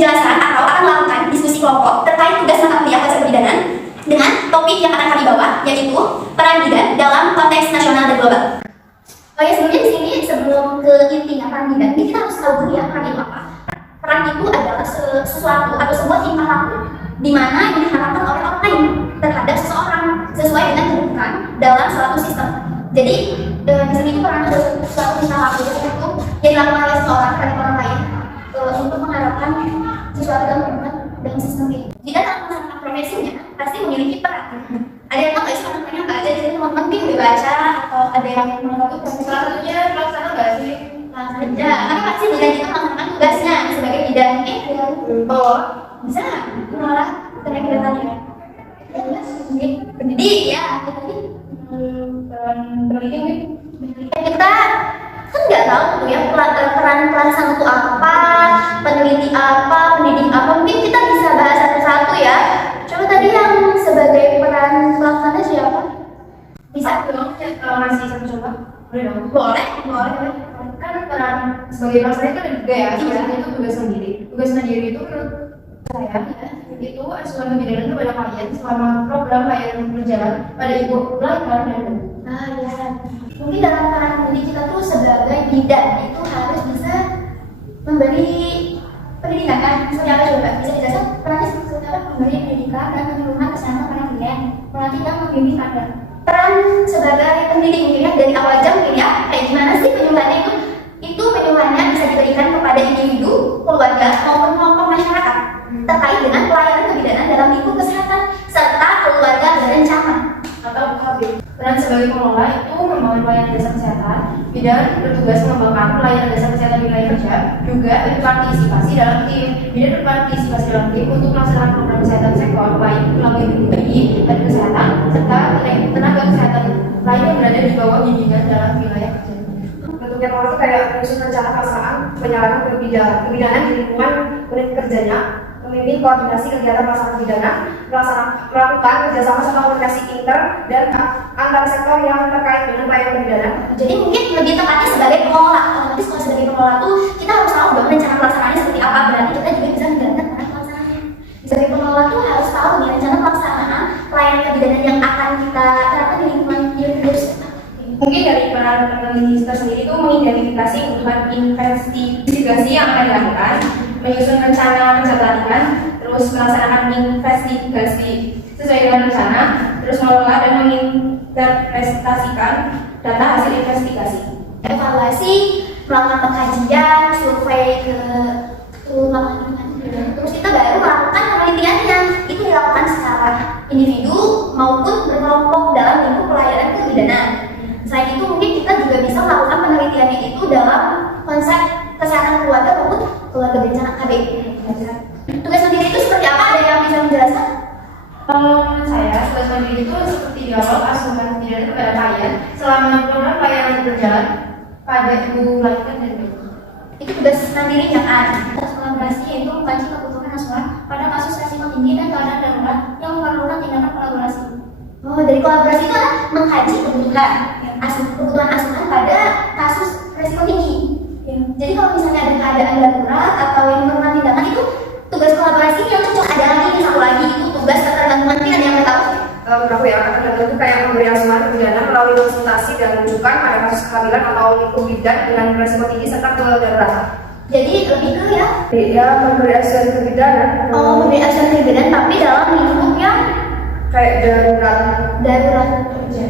penjelasan atau akan melakukan diskusi kelompok terkait tugas mata kuliah konsep kebidanan dengan topik yang akan kami bawa, yaitu peran bidan dalam konteks nasional dan global. Oh ya, sebelumnya di sini sebelum ke intinya peran bidan, kita harus tahu dulu ya peran itu apa. Peran itu adalah sesuatu atau sebuah tingkah laku di mana yang diharapkan oleh orang lain terhadap seseorang sesuai dengan kedudukan dalam suatu sistem. Jadi di sini itu peran adalah suatu tingkah laku itu yang dilakukan oleh seseorang terhadap orang lain untuk mengharapkan sesuatu dalam sistem ini. Jika dalam masalah profesinya pasti memiliki peran. Ada yang tahu nggak sih teman-temannya nggak aja, jadi teman-teman mungkin dibaca atau ada yang menurut itu salah satunya pelaksana nggak sih? Ya, karena pasti bidan itu melaksanakan tugasnya sebagai bidan. Bisa nggak menolak tenaga kedatangannya? Pendidik ya, peneliti kita kan nggak tahu tuh ya peran pelaksana itu apa, peneliti apa, pendidik apa. Mungkin kita bisa bahas satu-satu ya. Coba tadi yang sebagai peran pelaksana siapa? Bisa dong, masih satu coba. Boleh dong? Boleh. Kan peran sebagai pelaksana itu ada juga ya. Sebenarnya itu tugas sendiri. Tugas sendiri itu menurut saya itu asuhan kebidanan kepada kalian selama program layanan berjalan pada ibu pelajar dan ya. Mungkin dalam peran pendidik kita tuh sebagai bidan itu harus bisa memberi pendidikan kan? Seperti apa coba? Bisa dijelaskan perannya seperti apa? Memberi pendidikan dan penyuluhan kesehatan pada klien, melatih dan membimbing kader. Peran sebagai pendidik mungkin ya dari awal jam mungkin ya kayak gimana sih penyuluhannya itu? Itu penyuluhannya bisa diberikan kepada individu, keluarga maupun kelompok masyarakat terkait dengan pelayanan kebidanan dalam lingkup kesehatan serta keluarga berencana atau KB. Peran sebagai pengelola itu membangun pelayanan jasa kesehatan. Bidan bertugas mengembangkan pelayanan jasa kesehatan di wilayah kerja, juga berpartisipasi dalam tim. Bidan berpartisipasi dalam tim untuk melaksanakan program kesehatan sektor baik melalui BPI dan kesehatan serta tenaga kesehatan lain yang berada di bawah bimbingan dalam wilayah kerja. Bentuknya pengelola itu kayak menyusun rencana pelaksanaan penyelenggaraan kebidanan di lingkungan unit kerjanya, memimpin koordinasi kegiatan pelaksanaan kebidanan, melakukan kerjasama serta komunikasi inter dan antar sektor yang terkait dengan pelayanan kebidanan. Jadi mungkin lebih tepatnya sebagai pengelola. Otomatis kalau sebagai pengelola tuh kita harus tahu dong rencana pelaksanaannya seperti apa. Berarti kita juga bisa menjalankan peran pelaksanaannya. Sebagai pengelola tuh harus tahu nih rencana pelaksanaan pelayanan kebidanan yang akan kita terapkan di lingkungan universitas. Mungkin dari peran peneliti tersendiri itu mengidentifikasi kebutuhan investigasi yang akan dilakukan, menyusun rencana kerja pelatihan, terus melaksanakan investigasi sesuai dengan rencana, terus mengelola dan menginterpretasikan data hasil investigasi. Evaluasi, melakukan pengkajian, survei ke lapangan, terus kita baru melakukan penelitiannya. Itu dilakukan secara individu maupun berkelompok dalam lingkup pelayanan kebidanan. Selain itu mungkin kita juga bisa melakukan penelitiannya itu dalam konsep kesehatan keluarga maupun keluarga berencana KB. Tugas mandiri itu seperti apa? Ada yang bisa menjelaskan? Saya tugas mandiri itu seperti di awal asuhan kebidanan kepada klien selama program pelayanan berjalan pada ibu melahirkan dan ibu. Itu tugas mandirinya kan. Tugas kolaborasi yaitu mengkaji kebutuhan asuhan pada kasus resiko tinggi dan keadaan darurat yang memerlukan tindakan kolaborasi. Dari kolaborasi itu adalah mengkaji kebutuhan asuhan pada kasus resiko tinggi. Jadi kalau misalnya ada keadaan darurat atau yang memerlukan tindakan itu tugas kolaborasi yang cocok. Ada lagi nih satu lagi itu tugas ketergantungan. Mungkin ada yang mau tahu? Berapa ya, ketergantungan itu kayak memberi asuhan kebidanan melalui konsultasi dan rujukan pada kasus kehamilan atau bidan dengan resiko tinggi serta kedaruratan. Jadi lebih ke ya memberi asuhan kebidanan. Memberi asuhan kebidanan tapi dalam lingkup yang kayak darurat kerja.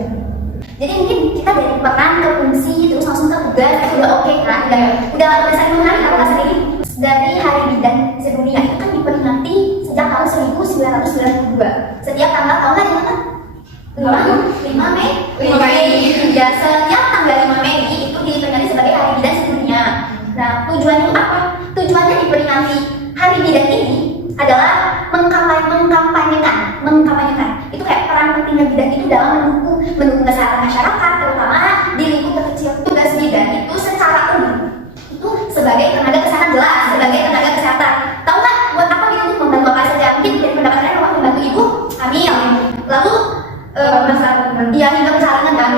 Jadi mungkin kita dari peran ke fungsi terus langsung ke tugas itu udah oke kan? Udah saling mengenali kalau nggak sendiri. Dari Hari Bidan sedunia itu kan diperingati sejak tahun 1992. Setiap tanggal tahun hari mana? 5 Mei. Ya, setiap tanggal 5 Mei itu diperingati sebagai Hari Bidan sedunia. Nah, tujuannya apa? Tujuannya diperingati Hari Bidan ini adalah mengkampanyekan. Itu kayak peran pentingnya bidan itu dalam mendukung kesehatan masyarakat, terutama di lingkup terkecil. Tugas bidan itu secara umum itu sebagai tenaga kesehatan, jelas sebagai tenaga kesehatan. Tahu nggak buat apa bidan itu membantu apa saja? Mungkin dari pendapat saya membantu ibu hamil, lalu hingga persalinan kan,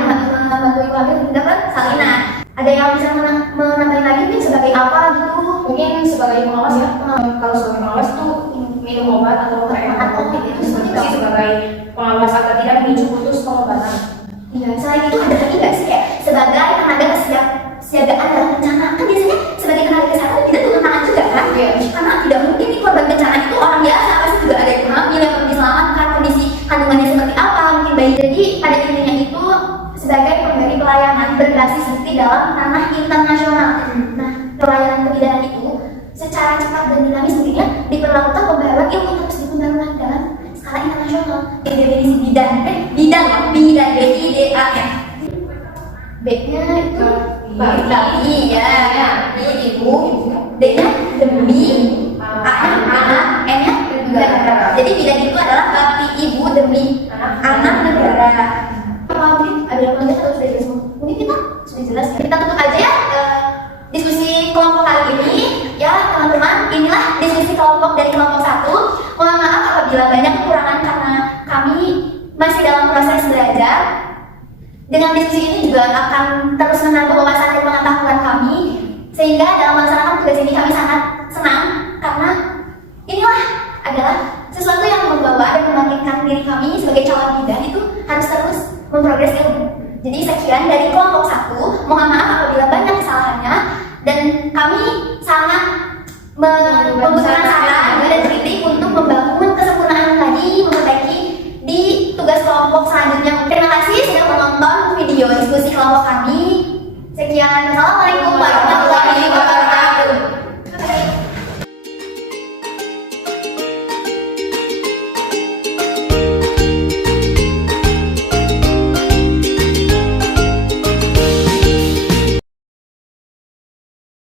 membantu ibu hamil hingga persalinan. Ada yang bisa menambahin lagi mungkin sebagai apa gitu? mungkin sebagai pengawas ya. Kalau sebagai pengawas itu minum obat atau itu sebagai pengawas agar tidak memicu putus pengobatan. Iya, selain itu ada lagi nggak sih kayak sebagai tenaga kesiapsiagaan dalam bencana? Kan biasanya sebagai tenaga kesehatan kita turun tangan juga kan? Iya. Karena tidak mungkin nih korban bencana itu orang biasa, pasti juga ada yang hamil yang perlu diselamatkan, kondisi kandungannya seperti apa, mungkin bayi. Jadi pada intinya itu sebagai pemberi pelayanan berbasis bukti dalam ranah internasional. Nah, pelayanan kebidanan itu secara cepat dan dinamis mungkinnya diperlakukan pembaruan ilmu terus dikembangkan dalam skala internasional. Definisi bidang BIDAN. B-nya itu bayi ya, ibu, D-nya demi, anak, N-nya negara. Jadi bidang itu adalah bakti ibu demi anak negara. Mungkin ada yang lanjut atau sudah jelas? Mungkin kita sudah jelas ya. Kita tutup aja ya diskusi kelompok kali ini ya teman-teman. Inilah diskusi kelompok dari kelompok 1. Mohon maaf apabila banyak kekurangan karena kami masih dalam proses belajar. Dengan diskusi ini juga akan terus menambah wawasan dan pengetahuan kami, sehingga dalam melaksanakan tugas ini kami sangat senang karena inilah adalah sesuatu yang membawa dan membangkitkan diri kami sebagai calon bidan itu harus terus memprogres ilmu. Jadi sekian dari kelompok 1. Mohon maaf apabila banyak kesalahannya dan kami sangat membutuhkan